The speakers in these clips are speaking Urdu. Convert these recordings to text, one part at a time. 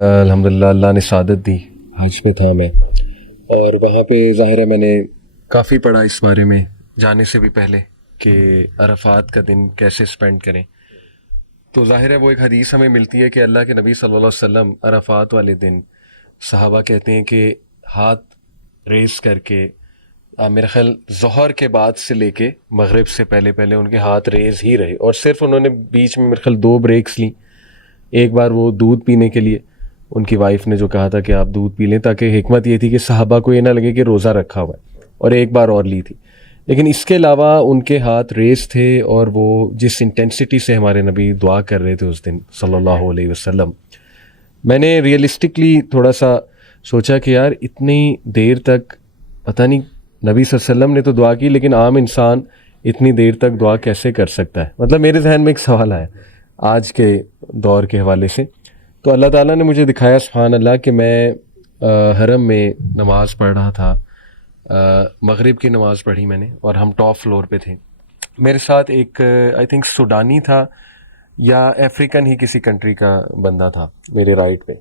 الحمدللہ اللہ نے سعادت دی، حج پہ تھا میں، اور وہاں پہ ظاہر ہے میں نے کافی پڑھا اس بارے میں جانے سے بھی پہلے کہ عرفات کا دن کیسے سپینڈ کریں. تو ظاہر ہے وہ ایک حدیث ہمیں ملتی ہے کہ اللہ کے نبی صلی اللہ علیہ وسلم عرفات والے دن صحابہ کہتے ہیں کہ ہاتھ ریز کر کے میرا خیال ظہر کے بعد سے لے کے مغرب سے پہلے ان کے ہاتھ ریز ہی رہے، اور صرف انہوں نے بیچ میں میرا خیال 2 بریکس لیں. ایک بار وہ دودھ پینے کے لیے ان کی وائف نے جو کہا تھا کہ آپ دودھ پی لیں، تاکہ حکمت یہ تھی کہ صحابہ کو یہ نہ لگے کہ روزہ رکھا ہوا ہے، اور ایک بار اور لی تھی. لیکن اس کے علاوہ ان کے ہاتھ ریز تھے، اور وہ جس انٹینسٹی سے ہمارے نبی دعا کر رہے تھے اس دن صلی اللہ علیہ وسلم، میں نے ریئلسٹکلی تھوڑا سا سوچا کہ یار اتنی دیر تک پتہ نہیں نبی صلی اللہ علیہ وسلم نے تو دعا کی، لیکن عام انسان اتنی دیر تک دعا کیسے کر سکتا ہے. مطلب میرے ذہن میں ایک سوال آیا آج کے دور کے حوالے سے. تو اللہ تعالیٰ نے مجھے دکھایا سبحان اللہ کہ میں حرم میں نماز پڑھ رہا تھا، مغرب کی نماز پڑھی میں نے، اور ہم ٹاپ فلور پہ تھے. میرے ساتھ ایک آئی تھنک سوڈانی تھا یا افریقن ہی کسی کنٹری کا بندہ تھا میرے رائٹ پہ.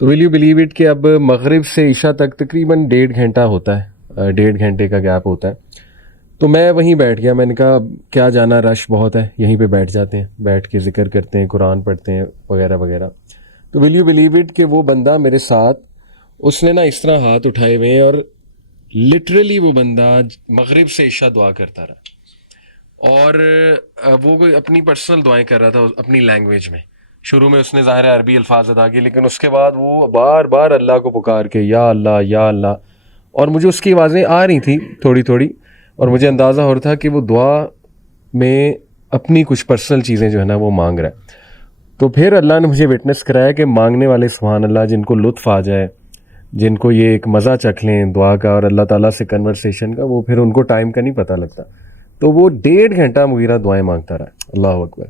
تو ول یو بلیو اٹ کہ اب مغرب سے عشاء تک تقریباً 1.5 گھنٹہ ہوتا ہے، 1.5 گھنٹے کا گیپ ہوتا ہے. تو میں وہیں بیٹھ گیا، میں نے کہا کیا جانا، رش بہت ہے، یہیں پہ بیٹھ جاتے ہیں، بیٹھ کے ذکر کرتے ہیں، قرآن پڑھتے ہیں وغیرہ وغیرہ. تو ول یو بلیو اٹ کہ وہ بندہ میرے ساتھ، اس نے نا اس طرح ہاتھ اٹھائے ہوئے ہیں، اور لٹرلی وہ بندہ مغرب سے عشاء دعا کرتا رہا، اور وہ کوئی اپنی پرسنل دعائیں کر رہا تھا اپنی لینگویج میں. شروع میں اس نے ظاہر عربی الفاظ ادا کیے، لیکن اس کے بعد وہ بار بار اللہ کو پکار کے یا اللہ یا اللہ، اور مجھے اس کی آوازیں آ رہی تھیں تھوڑی تھوڑی، اور مجھے اندازہ ہو رہا تھا کہ وہ دعا میں اپنی کچھ پرسنل چیزیں جو ہے نا وہ مانگ رہا ہے. تو پھر اللہ نے مجھے وٹنس کرایا کہ مانگنے والے سبحان اللہ جن کو لطف آ جائے، جن کو یہ ایک مزہ چکھ لیں دعا کا اور اللہ تعالیٰ سے کنورسیشن کا، وہ پھر ان کو ٹائم کا نہیں پتہ لگتا. تو وہ 1.5 گھنٹہ مغیرہ دعائیں مانگتا رہا. اللہ اکبر.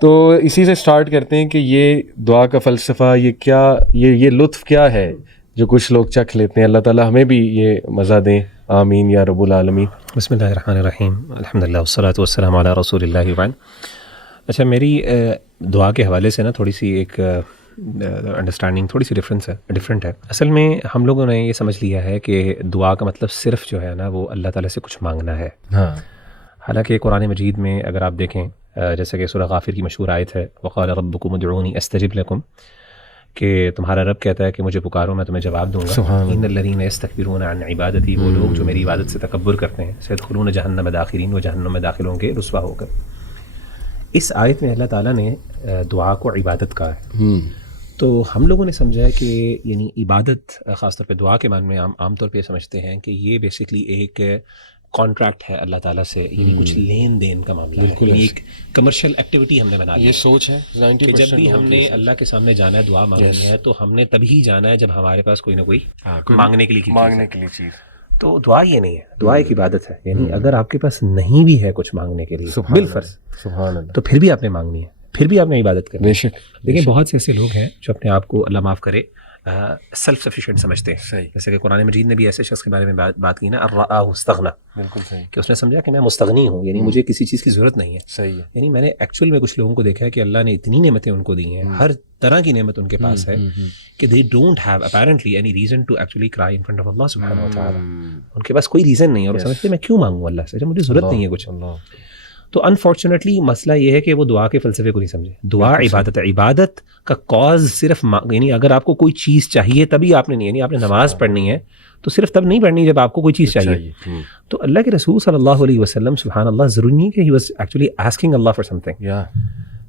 تو اسی سے سٹارٹ کرتے ہیں کہ یہ دعا کا فلسفہ، یہ کیا، یہ لطف کیا ہے جو کچھ لوگ چکھ لیتے ہیں. اللہ تعالیٰ ہمیں بھی یہ مزہ دیں، آمین یا رب العالمین. بسم اللہ الرحمن الرحیم، الحمدللہ والصلاۃ والسلام علی رسول اللہ وبعد. اچھا، میری دعا کے حوالے سے نا تھوڑی سی ایک انڈرسٹینڈنگ تھوڑی سی ڈفرینٹ ہے. اصل میں ہم لوگوں نے یہ سمجھ لیا ہے کہ دعا کا مطلب صرف جو ہے نا وہ اللہ تعالیٰ سے کچھ مانگنا ہے. ہاں، حالانکہ قرآن مجید میں اگر آپ دیکھیں، جیسے کہ سورہ غافر کی مشہور آیت ہے وقال ربکم ادعونی استجب لکم، کہ تمہارا رب کہتا ہے کہ مجھے پکارو میں تمہیں جواب دوں گا. ان الذین یستکبرون عن عبادتی، وہ لوگ جو میری عبادت سے تکبر کرتے ہیں، سیدخلون جہنم داخرین، وہ جہنم میں داخل ہوں گے رسوا ہو کر. اس آیت میں اللہ تعالیٰ نے دعا کو عبادت کہا ہے. تو ہم لوگوں نے سمجھا ہے کہ یعنی عبادت خاص طور پہ دعا کے معنی میں عام طور پہ سمجھتے ہیں کہ یہ بیسکلی ایک کانٹریکٹ ہے اللہ تعالیٰ سے، یعنی کچھ لین دین کا معاملہ ہے، یعنی ایک کمرشل ایکٹیویٹی ہم نے بنا لی. یہ سوچ ہے کہ جب بھی ہم نے اللہ کے سامنے جانا ہے، دعا مانگنی ہے، تو ہم نے تبھی جانا ہے جب ہمارے پاس کوئی نہ کوئی مانگنے کے لیے چیز. تو دعا یہ نہیں ہے، دعا ایک عبادت ہے. یعنی اگر آپ کے پاس نہیں بھی ہے کچھ مانگنے کے لیے بالفرض، سبحان اللہ، تو پھر بھی آپ نے مانگنی ہے، پھر بھی آپ نے عبادت کرنی ہے. بے شک. لیکن بہت سے ایسے لوگ ہیں جو اپنے آپ کو اللہ معاف کرے سیلف سفیشینٹ سمجھتے ہیں. صحیح. جیسے کہ قرآن مجید نے بھی ایسے شخص کے بارے میں بات کی نا، الرآہ استغنی، بالکل صحیح، کہ اس نے سمجھا کہ میں مستغنی ہوں، یعنی مجھے کسی چیز کی ضرورت نہیں ہے. صحیح ہے. یعنی میں نے ایکچوئل میں کچھ لوگوں کو دیکھا ہے کہ اللہ نے اتنی نعمتیں ان کو دی ہیں، ہر طرح کی نعمت ان کے پاس ہے، کہ they don't have apparently any reason to actually cry in front of Allah سبحانہ و تعالیٰ. ان کے پاس کوئی ریزن نہیں ہے، اور سمجھتے میں کیوں مانگوں اللہ سے جب مجھے ضرورت نہیں ہے کچھ. تو انفارچونیٹلی مسئلہ یہ ہے کہ وہ دعا کے فلسفے کو نہیں سمجھے. دعا عبادت ہے، عبادت کا کاز صرف یعنی اگر آپ کو کوئی چیز چاہیے تبھی آپ نے نہیں، یعنی آپ نے نماز پڑھنی ہے تو صرف تب نہیں پڑھنی جب آپ کو کوئی چیز چاہیے. تو اللہ کے رسول صلی اللہ علیہ وسلم سبحان اللہ ضروری نہیں کہ he was actually asking Allah for something.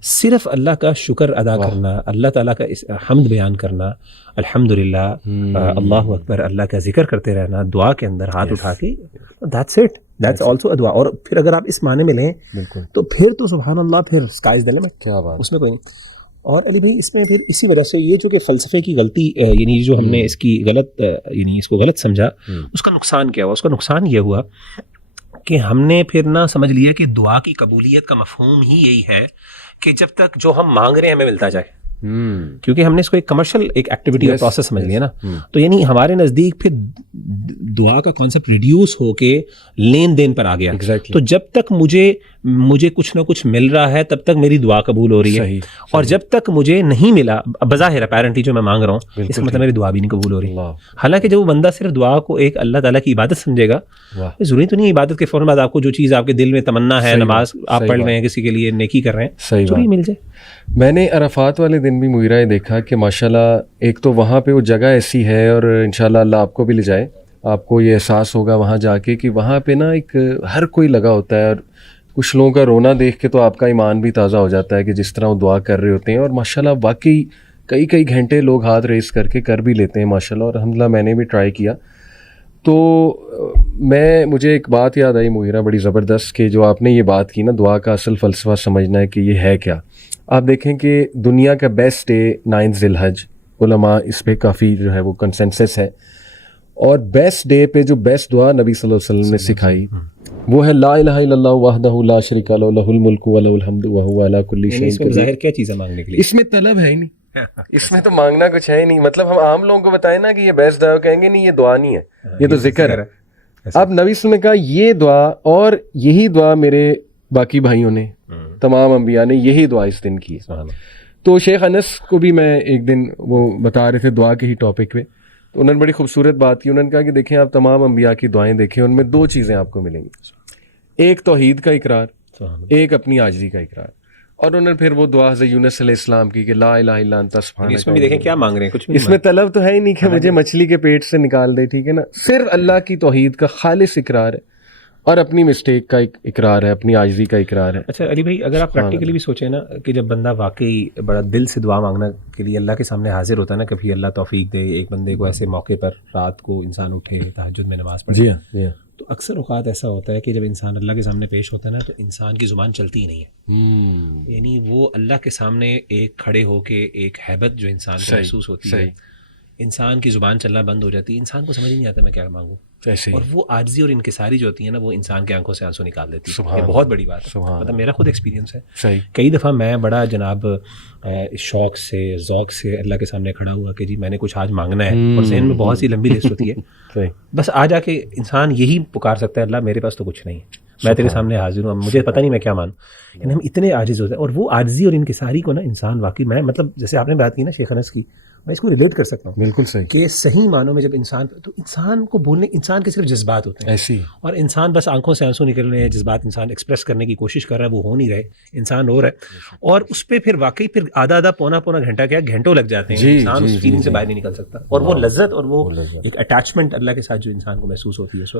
صرف اللہ کا شکر ادا کرنا، اللہ تعالیٰ کا حمد بیان کرنا، الحمدللہ، اللہ اکبر، اللہ کا ذکر کرتے رہنا دعا کے اندر ہاتھ اٹھا کے، that's it. That's also a دعا. اور پھر اگر آپ اس معنی میں لیں تو پھر تو سبحان اللہ، پھر sky is the limit. کیا بات، اس میں کوئی نہیں. اور علی بھائی اس میں پھر اسی وجہ سے یہ جو کہ فلسفے کی غلطی، یعنی جو ہم نے اس کی غلط، یعنی اس کو غلط سمجھا، اس کا نقصان کیا ہوا؟ اس کا نقصان یہ ہوا کہ ہم نے پھر نہ سمجھ لیا کہ دعا کی قبولیت کا مفہوم ہی یہی ہے کہ جب تک جو ہم مانگ رہے ہیں ہمیں ملتا جائے. کیونکہ ہم نے اس کو ایک کمرشل ایک ایکٹیویٹی کا پروسیس سمجھ لیا نا. تو یعنی ہمارے نزدیک پھر دعا کا کانسیپٹ ریڈیوس ہو کے لین دین پر آ گیا. تو جب تک مجھے مجھے کچھ نہ کچھ مل رہا ہے تب تک میری دعا قبول ہو رہی ہے, اور جب تک مجھے نہیں ملا بظاہر اپیرنٹلی جو میں مانگ رہا ہوں اس کا مطلب میری دعا بھی نہیں قبول ہو رہی. حالانکہ جب وہ بندہ صرف دعا کو ایک اللہ تعالیٰ کی عبادت سمجھے گا, ضروری تو نہیں ہے عبادت کے فوراً بعد آپ کو جو چیز آپ کے دل میں تمنا ہے, نماز آپ پڑھ رہے ہیں, کسی کے لیے نیکی کر رہے ہیں, ضروری مل جائے. میں نے عرفات والے دن بھی مغیرہ دیکھا کہ ماشاءاللہ ایک تو وہاں پہ وہ جگہ ایسی ہے, اور انشاءاللہ اللہ آپ کو بھی لے جائے, آپ کو یہ احساس ہوگا وہاں جا کے کہ وہاں پہ نا ایک ہر کوئی لگا ہوتا ہے, اور کچھ لوگوں کا رونا دیکھ کے تو آپ کا ایمان بھی تازہ ہو جاتا ہے کہ جس طرح وہ دعا کر رہے ہوتے ہیں, اور ماشاءاللہ واقعی کئی گھنٹے لوگ ہاتھ ریز کر کے کر بھی لیتے ہیں ماشاءاللہ, اور الحمدللہ میں نے بھی ٹرائی کیا. تو مجھے ایک بات یاد آئی مغیرہ بڑی زبردست, کہ جو آپ نے یہ بات کی نا دعا کا اصل فلسفہ سمجھنا ہے کہ یہ ہے کیا. آپ دیکھیں کہ دنیا کا بیسٹ ڈے 9 ذی الحج, علماء اس پہ کافی جو ہے وہ کنسنسس ہے, اور بیسٹ ڈے پہ جو بیسٹ دعا نبی صلی اللہ علیہ وسلم نے سکھائی وہ ہے لا الہ الا اللہ وحدہ لا شریک لہ لہ الملک و لہ الحمد وہو علی کل شیء قدیر. ظاہر کیا چیزیں مانگنے کے لیے, اس میں طلب ہے ہی نہیں, اس میں تو مانگنا کچھ ہے ہی نہیں. مطلب ہم عام لوگوں کو بتائیں نا کہ یہ بیسٹ دعا, کہیں گے نہیں یہ دعا نہیں ہے, یہ تو ذکر ہے. اب نبی صلی اللہ علیہ وسلم نے کہا یہ دعا, اور یہی دعا میرے باقی بھائیوں نے, تمام انبیاء نے یہی دعا اس دن کی ہے. تو شیخ انس کو بھی میں ایک دن وہ بتا رہے تھے دعا کے ہی ٹاپک پہ, تو انہوں نے بڑی خوبصورت بات کی. انہوں نے کہا کہ دیکھیں آپ تمام انبیاء کی دعائیں دیکھیں, ان میں 2 چیزیں آپ کو ملیں گی, ایک توحید کا اقرار, ایک اپنی عاجزی کا اقرار. اور انہوں نے پھر وہ دعا حضرت یونس علیہ السلام کی کہ لا الہ الا انت سبحانک. اس میں بھی دیکھیں کیا مانگ رہے ہیں, کچھ اس میں طلب تو ہے ہی نہیں کہ مجھے مچھلی کے پیٹ سے نکال دے, ٹھیک ہے نا, صرف اللہ کی توحید کا خالص اقرار ہے, اور اپنی مسٹیک کا اقرار ہے, اپنی عاجزی کا اقرار ہے. اچھا علی بھائی, اگر آپ پریکٹیکلی بھی سوچیں نا کہ جب بندہ واقعی بڑا دل سے دعا مانگنا کے لیے اللہ کے سامنے حاضر ہوتا ہے نا, کبھی اللہ توفیق دے ایک بندے کو ایسے موقع پر رات کو انسان اٹھے تہجد میں نماز پڑھے, جی ہاں, تو اکثر اوقات ایسا ہوتا ہے کہ جب انسان اللہ کے سامنے پیش ہوتا ہے نا تو انسان کی زبان چلتی ہی نہیں ہے. یعنی وہ اللہ کے سامنے ایک کھڑے ہو کے ایک ہیبت جو انسان کو محسوس ہوتی ہے, انسان کی زبان چلنا بند ہو جاتی ہے, انسان کو سمجھ ہی نہیں آتا میں کیا مانگوں. اور وہ عاجزی اور انکساری جو ہوتی ہے نا وہ انسان کے آنکھوں سے آنسو نکال دیتی ہے. یہ بہت بڑی بات ہے, مطلب میرا خود ایکسپیرینس ہے. کئی دفعہ میں بڑا جناب شوق سے ذوق سے اللہ کے سامنے کھڑا ہوا کہ جی میں نے کچھ آج مانگنا ہے, اور ذہن میں بہت سی لمبی لسٹ ہوتی ہے, بس آ جا کے انسان یہی پکار سکتا ہے اللہ میرے پاس تو کچھ نہیں ہے, میں تیرے سامنے حاضر ہوں, مجھے پتہ نہیں میں کیا مانوں. یعنی ہم اتنے عاجز ہوتے ہیں, اور وہ عاجزی اور انکساری کو نا انسان واقعی, میں مطلب جیسے آپ نے بات کی نا شیخ انس کی, میں اس کو ریلیٹ کر سکتا ہوں. بالکل صحیح, کہ صحیح معنوں میں جب انسان, تو انسان کو بولنے, انسان کے صرف جذبات ہوتے ہیں ایسی, اور انسان بس آنکھوں سے آنسو نکل رہے ہیں, جذبات انسان ایکسپریس کرنے کی کوشش کر رہا ہے, وہ ہو نہیں رہے, انسان ہو رہا ہے, اور اس پہ پھر واقعی پھر آدھا پونا گھنٹہ کیا گھنٹوں لگ جاتے ہیں, انسان اس فیلنگ سے باہر نہیں نکل سکتا. اور وہ لذت اور وہ ایک اٹیچمنٹ اللہ کے ساتھ جو انسان کو محسوس ہوتی ہے اس وقت,